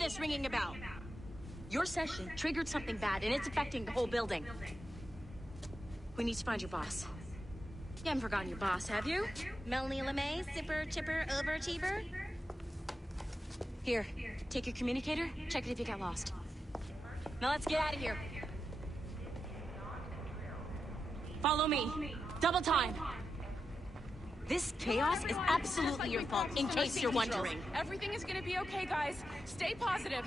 this ringing a bell? Your session triggered something bad, and it's affecting the whole building. We need to find your boss. You haven't forgotten your boss, have you? Melanie LeMay, zipper, chipper, overachiever? Here, take your communicator, check it if you got lost. Now let's get out of here. Follow me. Double time. This chaos is absolutely your fault, in case you're wondering. Everything is gonna be okay, guys. Stay positive.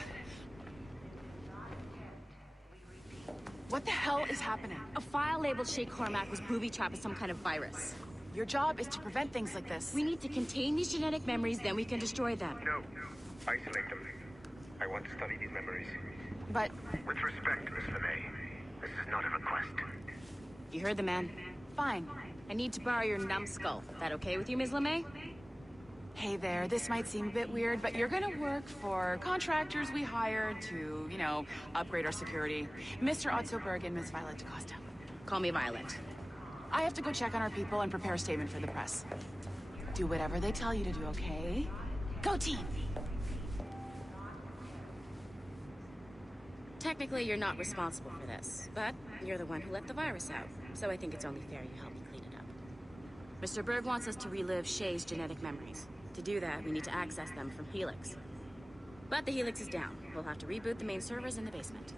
What the hell is happening? A file labeled Shay Cormac was booby-trapped with some kind of virus. Your job is to prevent things like this. We need to contain these genetic memories, then we can destroy them. No. Isolate them. I want to study these memories. But... With respect, Miss LeMay, this is not a request. You heard the man. fine. I need to borrow your numbskull. That okay with you, Ms. LeMay? Hey there, this might seem a bit weird, but you're gonna work for contractors we hired to, you know, upgrade our security. Mr. Otzoberg and Ms. Violet DaCosta. Call me Violet. I have to go check on our people and prepare a statement for the press. Do whatever they tell you to do, okay? Go team! Technically, you're not responsible for this, but you're the one who let the virus out, so I think it's only fair you help me clean it up. Mr. Berg wants us to relive Shay's genetic memories. To do that, we need to access them from Helix. But the Helix is down. We'll have to reboot the main servers in the basement.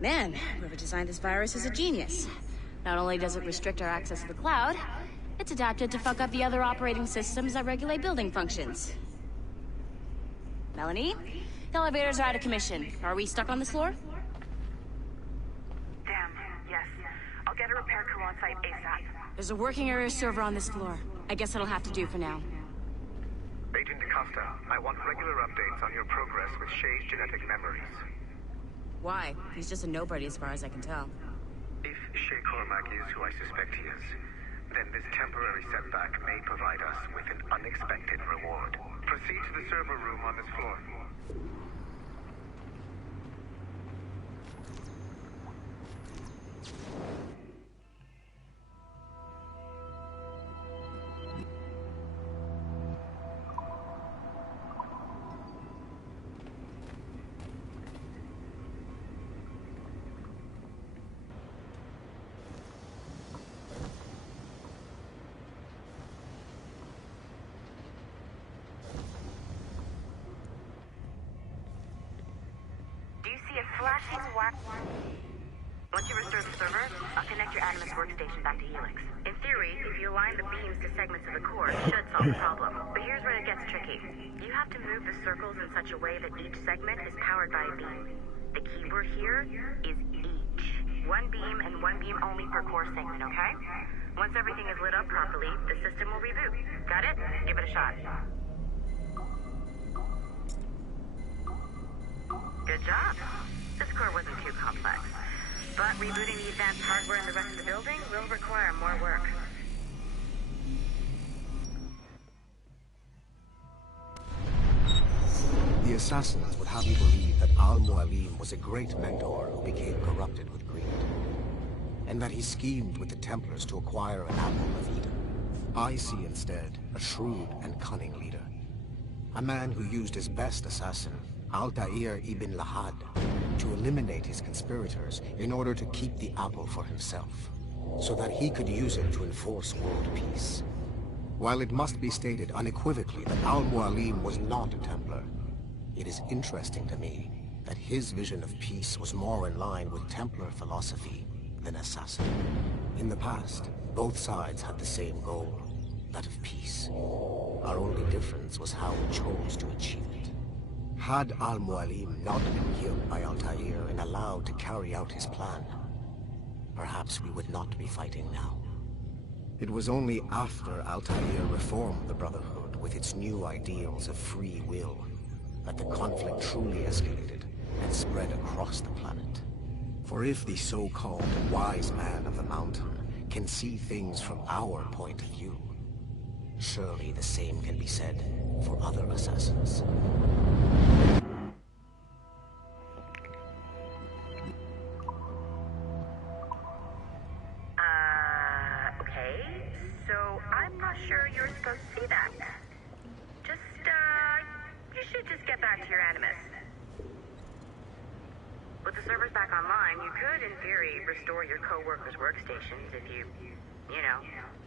Man, whoever designed this virus is a genius. Not only does it restrict our access to the cloud, it's adapted to fuck up the other operating systems that regulate building functions. Melanie? The elevators are out of commission. Are we stuck on this floor? Damn, yes. I'll get a repair crew on site ASAP. There's a working area server on this floor. I guess that'll have to do for now. Agent DaCosta, I want regular updates on your progress with Shay's genetic memories. Why? He's just a nobody as far as I can tell. If Shay Cormac is who I suspect he is, then this temporary setback may provide us with an unexpected reward. Proceed to the server room on this floor. Flashing wire. Once you restore the server, I'll connect your Animus workstation back to Helix. In theory, if you align the beams to segments of the core, it should solve the problem. But here's where it gets tricky. You have to move the circles in such a way that each segment is powered by a beam. The keyword here is each. One beam and one beam only per core segment, okay? Once everything is lit up properly, the system will reboot. Got it? Give it a shot. Good job. This core wasn't too complex, but rebooting the advanced hardware in the rest of the building will require more work. The assassins would have you believe that Al-Mualim was a great mentor who became corrupted with greed, and that he schemed with the Templars to acquire an apple of Eden. I see instead a shrewd and cunning leader, a man who used his best assassin, Altair ibn Lahad, to eliminate his conspirators in order to keep the apple for himself, so that he could use it to enforce world peace. While it must be stated unequivocally that Al-Mualim was not a Templar, it is interesting to me that his vision of peace was more in line with Templar philosophy than assassin. In the past, both sides had the same goal, that of peace. Our only difference was how we chose to achieve it. Had Al-Mualim not been killed by Altair and allowed to carry out his plan, perhaps we would not be fighting now. It was only after Altair reformed the Brotherhood with its new ideals of free will that the conflict truly escalated and spread across the planet. For if the so-called wise man of the mountain can see things from our point of view, surely the same can be said for other assassins. Okay, so I'm not sure you're supposed to see that. Just back to your Animus. With the servers back online, you could, in theory, restore your co-workers' workstations if you know,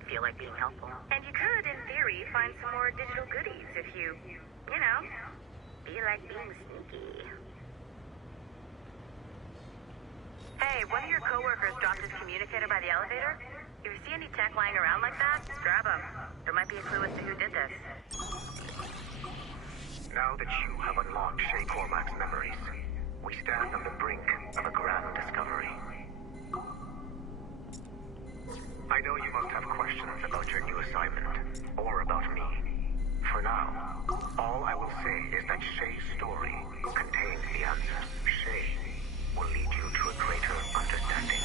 feel like being helpful. And you could, in theory, find some more digital goodies if you know, feel like being sneaky. Hey, one of your co-workers dropped his communicator by the elevator. If you see any tech lying around like that, grab them. There might be a clue as to who did this. Now that you have unlocked Shay Cormac's memories, we stand on the brink of a grand discovery. I know you must have questions about your new assignment, or about me. For now, all I will say is that Shay's story contains the answers. Shay will lead you to a greater understanding.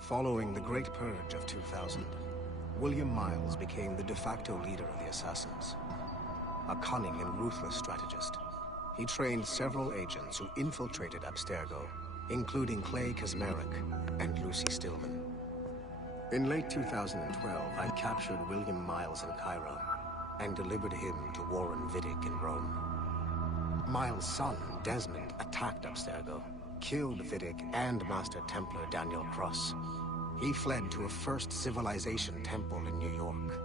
Following the Great Purge of 2000, William Miles became the de facto leader of the Assassins. A cunning and ruthless strategist, he trained several agents who infiltrated Abstergo, including Clay Kazmarek and Lucy Stillman. In late 2012, I captured William Miles in Cairo and delivered him to Warren Vidic in Rome. Miles' son, Desmond, attacked Abstergo, killed Vidic and Master Templar Daniel Cross. He fled to a First Civilization temple in New York.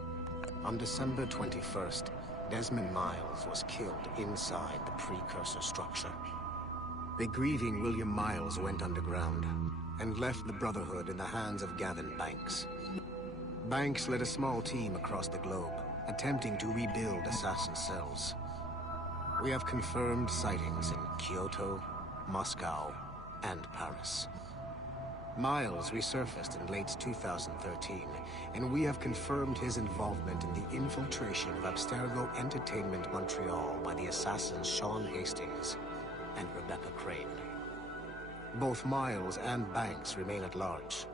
On December 21st, Desmond Miles was killed inside the precursor structure. The grieving William Miles went underground and left the Brotherhood in the hands of Gavin Banks. Banks led a small team across the globe, attempting to rebuild assassin cells. We have confirmed sightings in Kyoto, Moscow, and Paris. Miles resurfaced in late 2013, and we have confirmed his involvement in the infiltration of Abstergo Entertainment Montreal by the assassins Sean Hastings and Rebecca Crane. Both Miles and Banks remain at large.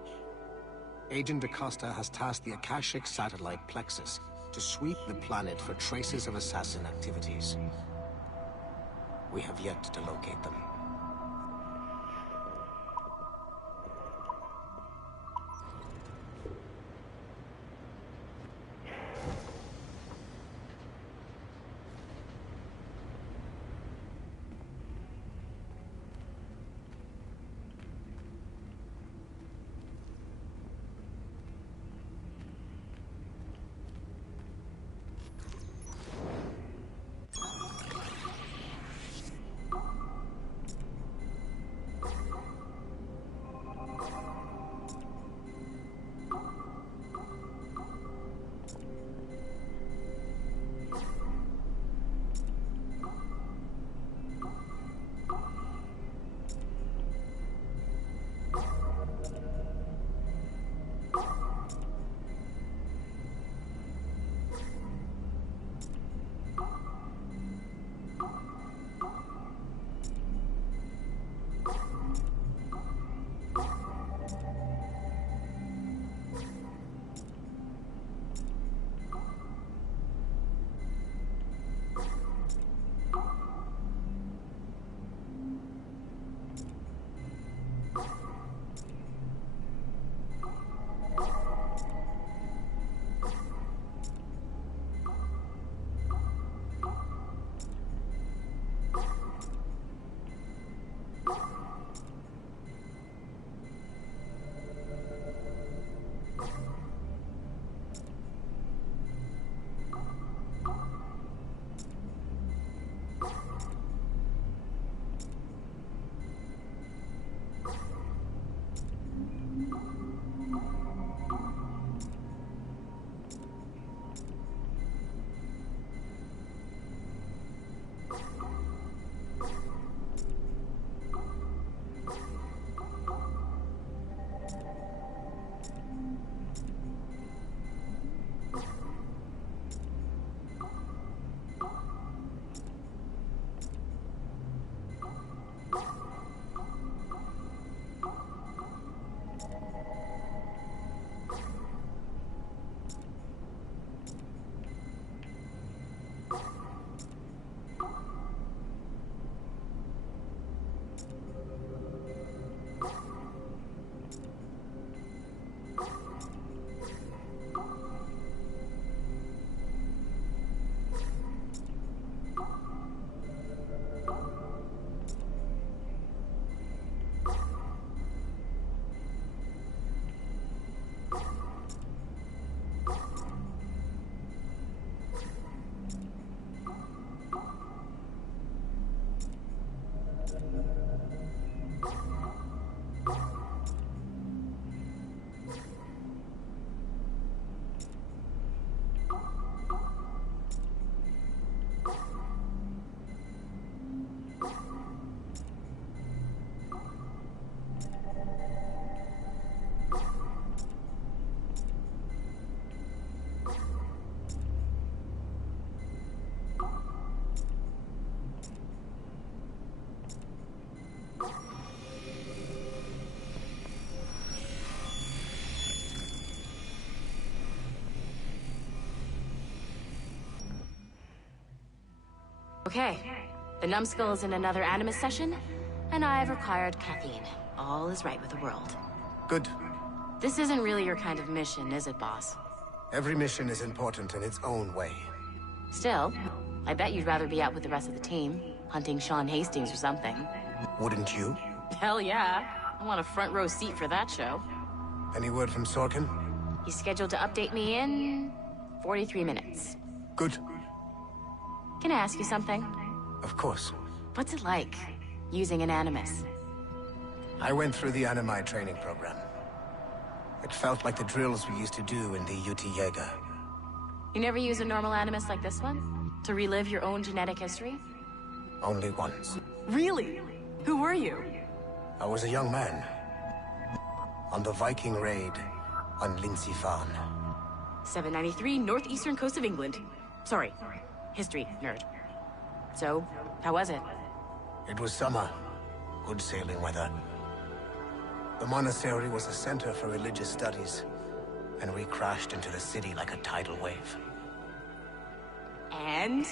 Agent DaCosta has tasked the Akashic satellite Plexus to sweep the planet for traces of assassin activities. We have yet to locate them. Okay. The numbskull is in another Animus session, and I've required caffeine. All is right with the world. Good. This isn't really your kind of mission, is it, boss? Every mission is important in its own way. Still, I bet you'd rather be out with the rest of the team, hunting Sean Hastings or something. Wouldn't you? Hell yeah. I want a front row seat for that show. Any word from Sorkin? He's scheduled to update me in 43 minutes. Good. Can I ask you something? Of course. What's it like, using an Animus? I went through the Animi training program. It felt like the drills we used to do in the UT Jaeger. You never use a normal Animus like this one? To relive your own genetic history? Only once. Really? Who were you? I was a young man. On the Viking raid on Lindsey Farn. 793, northeastern coast of England. Sorry, history nerd. So, how was it? It was summer. Good sailing weather. The monastery was a center for religious studies, and we crashed into the city like a tidal wave. And?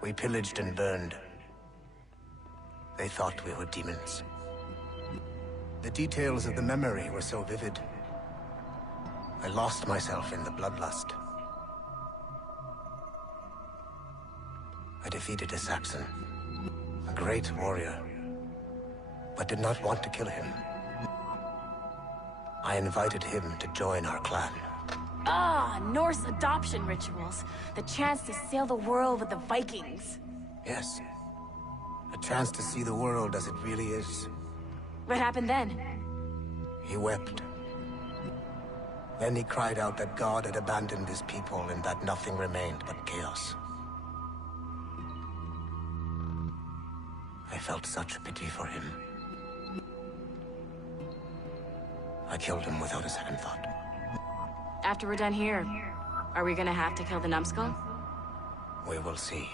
We pillaged and burned. They thought we were demons. The details of the memory were so vivid. I lost myself in the bloodlust. I defeated a Saxon, a great warrior, but did not want to kill him. I invited him to join our clan. Ah, Norse adoption rituals. The chance to sail the world with the Vikings. Yes. A chance to see the world as it really is. What happened then? He wept. Then he cried out that God had abandoned his people and that nothing remained but chaos. I felt such pity for him. I killed him without a second thought. After we're done here, are we gonna have to kill the numbskull? We will see.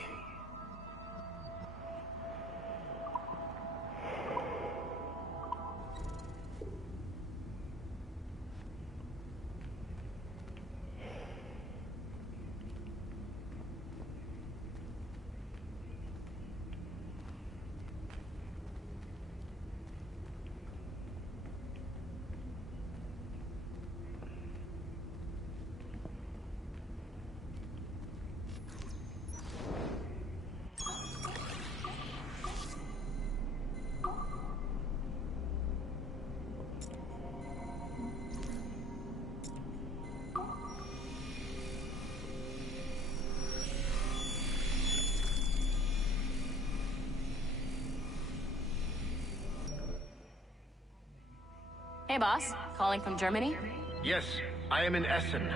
Hey, boss. Calling from Germany? Yes, I am in Essen,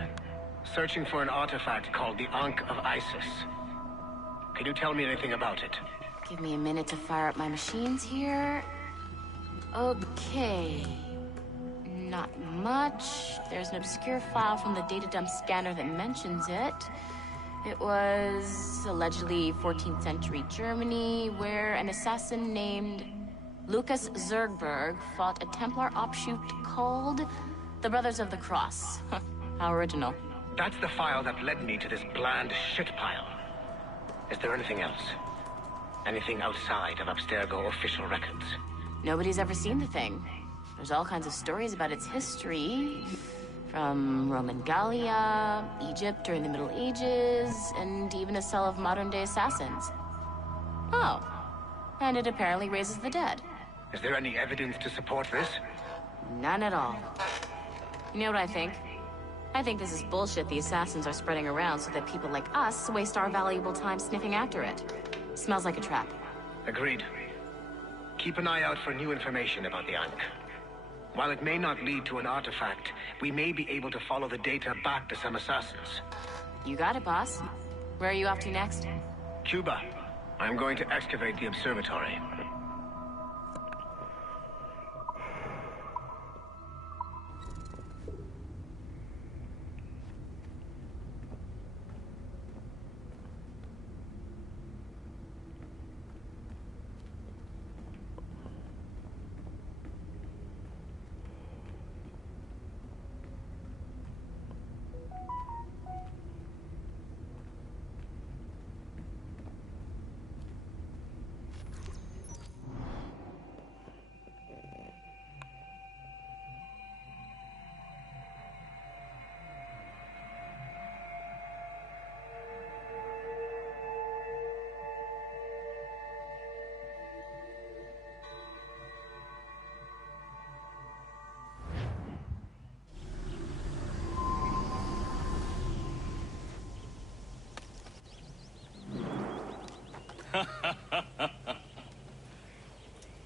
searching for an artifact called the Ankh of Isis. Can you tell me anything about it? Give me a minute to fire up my machines here. Okay. Not much. There's an obscure file from the data dump scanner that mentions it. It was allegedly 14th century Germany, where an assassin named Lucas Zergberg fought a Templar offshoot called the Brothers of the Cross. How original. That's the file that led me to this bland shit pile. Is there anything else? Anything outside of Abstergo official records? Nobody's ever seen the thing. There's all kinds of stories about its history. From Roman Gallia, Egypt during the Middle Ages, and even a cell of modern-day assassins. Oh. And it apparently raises the dead. Is there any evidence to support this? None at all. You know what I think? I think this is bullshit the assassins are spreading around so that people like us waste our valuable time sniffing after it. Smells like a trap. Agreed. Keep an eye out for new information about the Ankh. While it may not lead to an artifact, we may be able to follow the data back to some assassins. You got it, boss. Where are you off to next? Cuba. I'm going to excavate the observatory.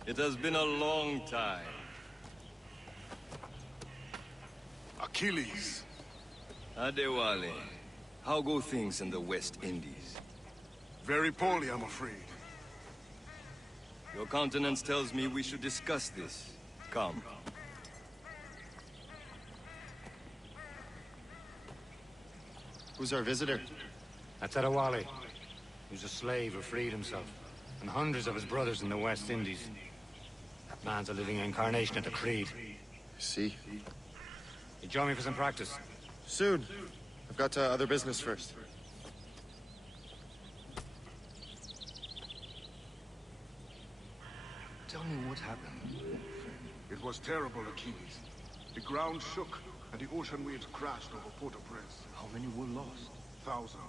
It has been a long time. Achilles. Adewale, how go things in the West Indies? Very poorly, I'm afraid. Your countenance tells me we should discuss this. Come. Who's our visitor? That's Adewale. He was a slave who freed himself, and hundreds of his brothers in the West Indies. That man's a living incarnation of the Creed. See? You join me for some practice? Soon. I've got other business first. Tell me what happened. It was terrible, Achilles. The ground shook, and the ocean waves crashed over Port-au-Prince. How many were lost? Thousands.